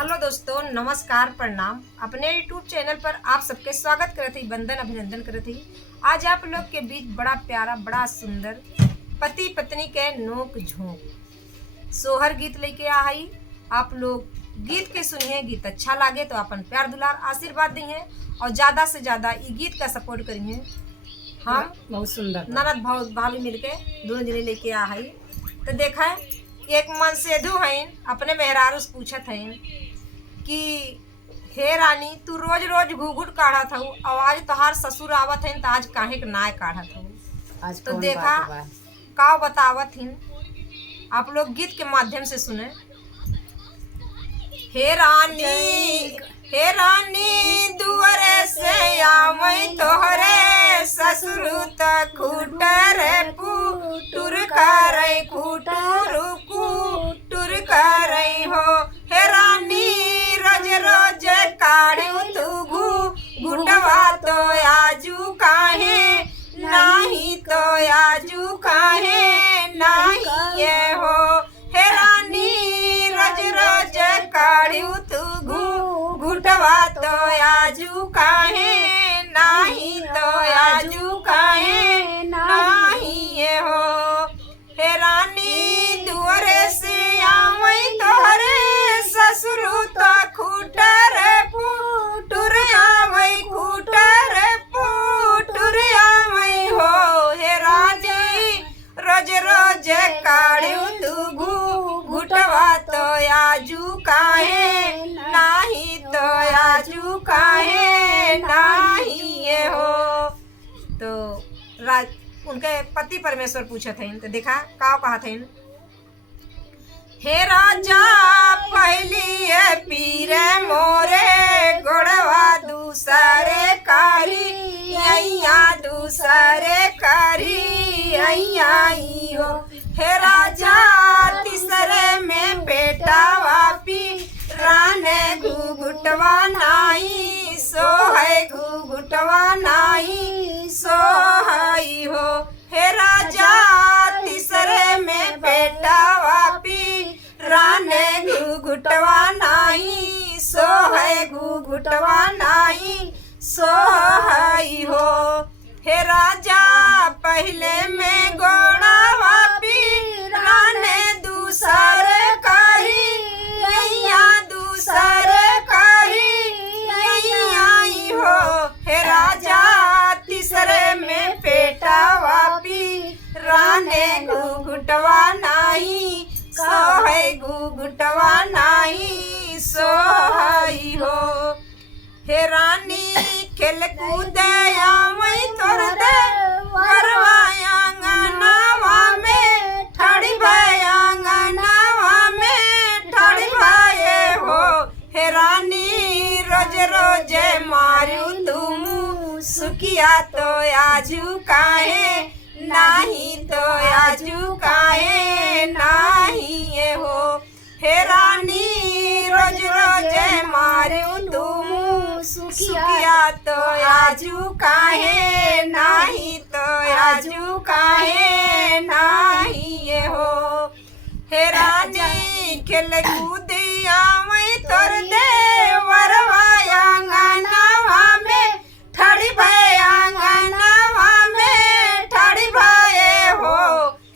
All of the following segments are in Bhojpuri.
हेलो दोस्तों, नमस्कार, प्रणाम। अपने यूट्यूब चैनल पर आप सबके स्वागत करत ही, वंदन अभिनंदन करत ही। आज आप लोग के बीच बड़ा प्यारा, बड़ा सुंदर पति पत्नी के नोक झोंक सोहर गीत लेके आ हई। आप लोग गीत के सुनिए, गीत अच्छा लागे तो अपन प्यार दुलार आशीर्वाद दिए और ज्यादा से ज्यादा ये गीत का सपोर्ट करिए। हम बहुत सुंदर ननद भाभी मिलके दोनों जने लेके आ हई। तो देखा एक मन सेधु हईन अपने मेहरारू से पूछत हईन कि हे रानी, तू रोज रोज घूघूट काढ़त हूँ, आवाज तोहार ससुर आवत हईन, तो आज काहे के नाय काढ़त हूँ। आज तो कौन देखा बात बा? का बतावत हिन, आप लोग गीत के माध्यम से सुने। हे रानी दुआरे से आवई तोहरे ससुर त खूटर पुटुर करई खूटर कुटुर करई हो। हे रानी रोज रोज काढ़ू तू घुटवा तो आजू काहे नाही, तो आजू काहे नाही ये हो। हे रानी रोज रोज काढ़ू तू घुटवा तो आजू काहे नाही, तो आजू काहे नाही ये हो। हे रानी दुआरे से आवई तोहरे ससुर तो खूटर पुटुर आवई खूटर पुटुर आवई हो। हे रानी रोज रोज काढ़ू तू घुटवा तो आजू काहे नाही, तो आजू काहे नाही ये हो। तो उनके पति परमेश्वर पूछत हईन, तो देखा का कहत हईन। हे राजा पहली पीर मोरे गोड़वा दूसरे कारी अइया दूसरे कारी अइया हो। हे राजा तीसरे में बेटा वापी राने घुघुटवा नाई सो है घुघुटवा नाई सो है हो। हे राजा तीसरे में बेटा वापी राने घुघुटवा नाई सो है घुघुटवा नाई सो है हो। हे राजा पहले में गोड़ा वापी राने दूसरे कारी अइया दूसरे कारी अइया हो। हे राजा तीसरे में पेटा वापी राने घुघुटवा नाई सो है घुघुटवा नाई सो है हो। हे रानी खेल कूद आवई तोर दे करवाया अंगनावा में ठाड़ी भाई अंगनावा में ठाड़ी भाई हो। हे रानी रोज रोज मारू तुम सुखिया तो आजू काहे नाही, तो आजू काहे नाही ये हो। हे रानी रोज रोज मारू तुम सुखिया तो आजू काहे नाही, तो आजू काहे नाही ये हो। हे रानी खेल कूद आवई तोर दे वरवाया अंगनावा में ठाड़ी भाई अंगनावा में ठाड़ी भाई हो।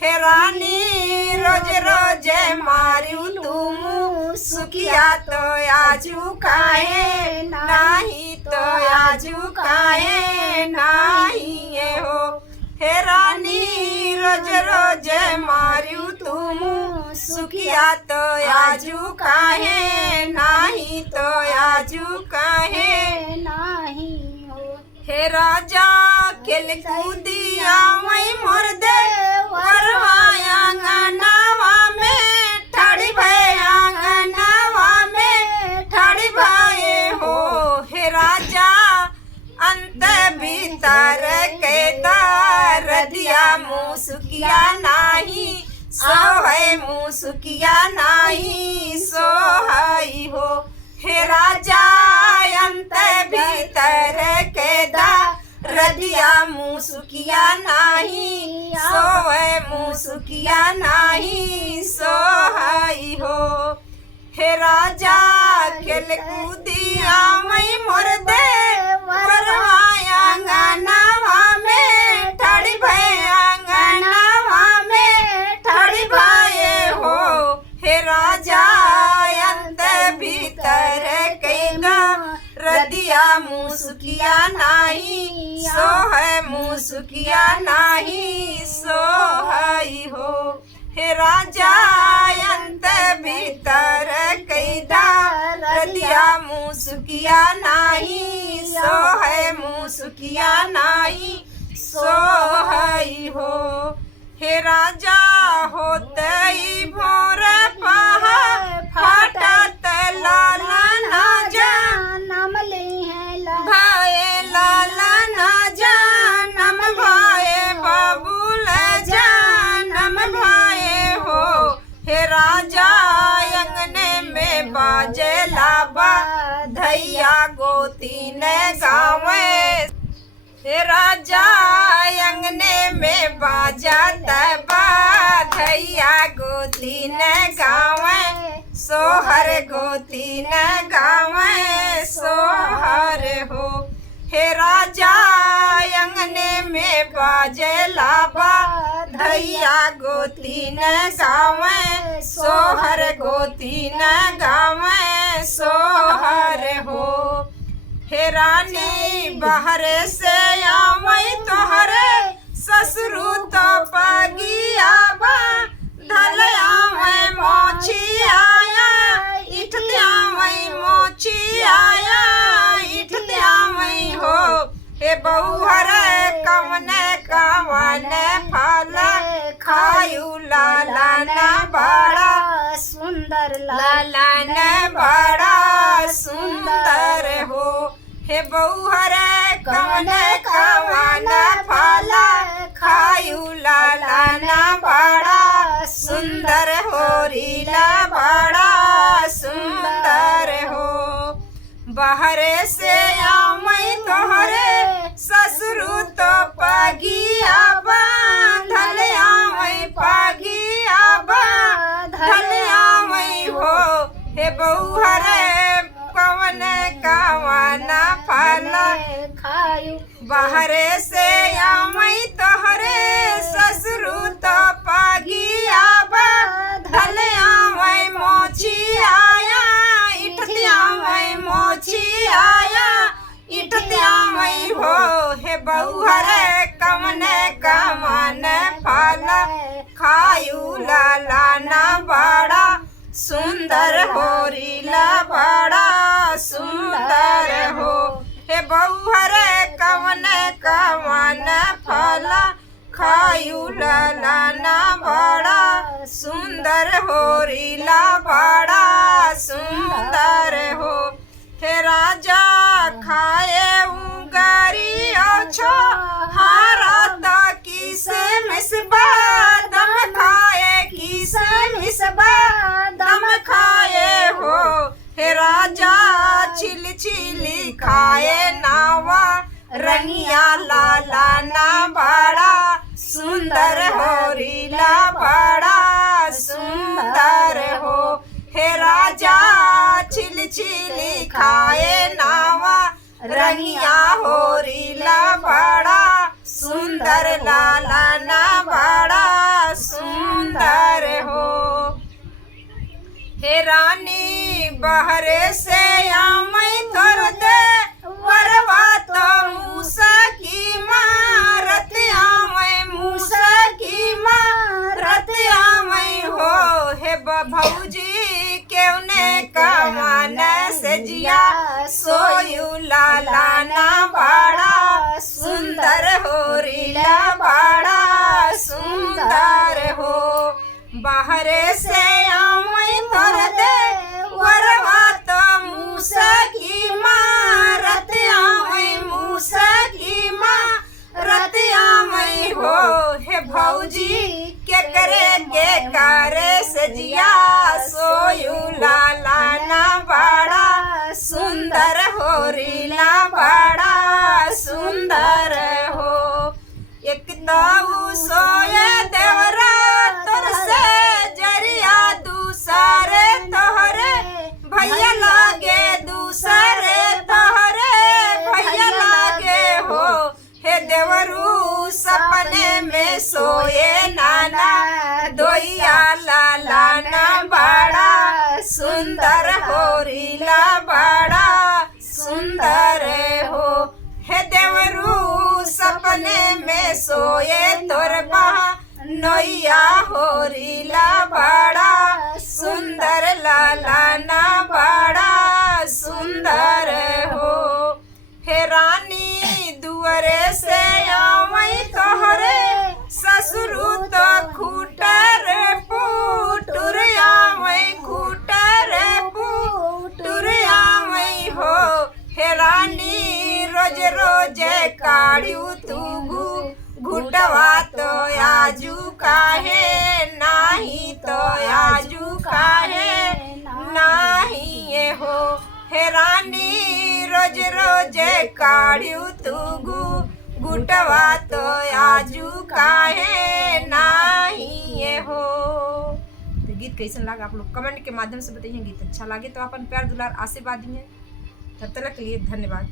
हे रानी रोज रोज मारू तुम सुखिया तो आजू काहे नाही, तो आजू काहे नाही ये हो। हे रानी रोज रोज मारू तुम सुखिया तो आजू काहे नाही, तो आजू काहे नाही हो। हे राजा खेल कूदी आवई मोर दे वरवाया अंगनावा में ठाड़ी भाई अंगनावा में ठाड़ी भाई हो। हे राजा अंत भीतर के तार दिया मुँह सुखिया नाही सो है मुँह सुखिया नाही सो है हो। हे राजा अंत भीतर के दार दिया मुँह सुखिया नाही सो है मुँह सुखिया नाही सो है हो। हे राजा खेल कूदिया मई मोर दे वरवाया अंगनावा में ठाड़ी भय अंगनावा में ठाड़ी भय हो हे राजा अंत भीतर कैना रदिया मुसुकिया नाही सो है मुसुकिया नाही सो है हो हे राजा अंत भीतर कैदा रदिया मुसुकिया नाही सो है मुसुकिया नाही सो है हो हे राजा होते ही भोर पहा फाटत लाला ना जानम ले है भाए लाला ना जानम भाए बाबुल जानम भाए हो हे राजा अंगने में बाजे लाबा धैया गोती ने गावे हे राजा अंगने में बाजा दबा धैया गोती न गावे सोहर गोती न गावे सोहर हो हे राजा अंगने में बाजे लाबा धैया गोती न गावे सोहर गोती न गावे सोहर हो हे रानी बाहरे से आवई तोहरे ससुरु तो पगिया बा ढल आवई मोची आया इठते आवई मोची आया इठते आवई हो हे बहुहर कवने कवने फल खायु लाला न बड़ा सुंदर लाला न बड़ा सुंदर हो हे बहुहर कवन कवन फल खायु लाला न बड़ा सुंदर हो रीला बड़ा सुंदर हो बाहरे से आमई तोहरे ससुरु तो पगिया बांधल आवई पगिया बांधल आवई हो हे बहुहर कवन कवन फल खायु बाहरे से आवई तोहरे ससुरु तो पगिया बांधल आवई मोची आया इठते आवई मोची आया इठते आवई हो हे बहुहर कवन कवन फल खायु लाला न बड़ा सुंदर हो रीला बड़ा सुंदर हो हे बहुहर कवन कवन फल खायु लाला न बड़ा सुंदर हो रीला बड़ा सुंदर हो हे राजा खाए उगारी छो हारा किसे मिसबा दम खाए किसे मिसबा दम खाए हो हे राजा छिल छिली खाए नावा रंगिया लाला ना बड़ा सुंदर हो रीला बड़ा सुंदर हो हे राजा छिल छिली खाए नावा रंगिया हो रीला बड़ा सुंदर लाला ना बड़ा सुंदर हो हे रानी बहरे से आमई तोर दे वरवा तो मूसा की मारत आमई मूसा की मारत आमई हो हे भौजी केवने कमान से जिया सोयु लाला ना बड़ा सुंदर हो रीला बड़ा सुंदर हो बाहरे से आमई तोर दे वरवा तो मूसा की मारत आमई मूसा की मारत आमई हो हे भौजी के करे सजिया सोयु लाला ना बड़ा सुंदर हो रीला बड़ा सुंदर हो एक दाऊ सोए देवरा तोर से जरिया दूसरे तोहरे भैया लगे सुंदर हो रीला बड़ा सुंदर हो। हे देवरू सपने में सोए तोर नैया हो रीला बड़ा सुंदर लालाना बड़ा सुंदर हो। हे रानी दुअरे से आवई तोहरे ससुरु तो खूटर पुटुर आवई खूटर पुटुर आवई हो। हे रानी रोज रोज काढ़ू तू घुटवा तो आजू काहे नाही तो आजू काहे नाही ये हो। हे रानी रोज रोज काढ़ू तू घुटवा तो आजू काहे नाही ये हो। तो गीत कैसन लगा आप लोग कमेंट के माध्यम से बताइए। गीत अच्छा लगे तो अपन प्यार दुलार आशीर्वाद दिए। तब तक के लिए धन्यवाद।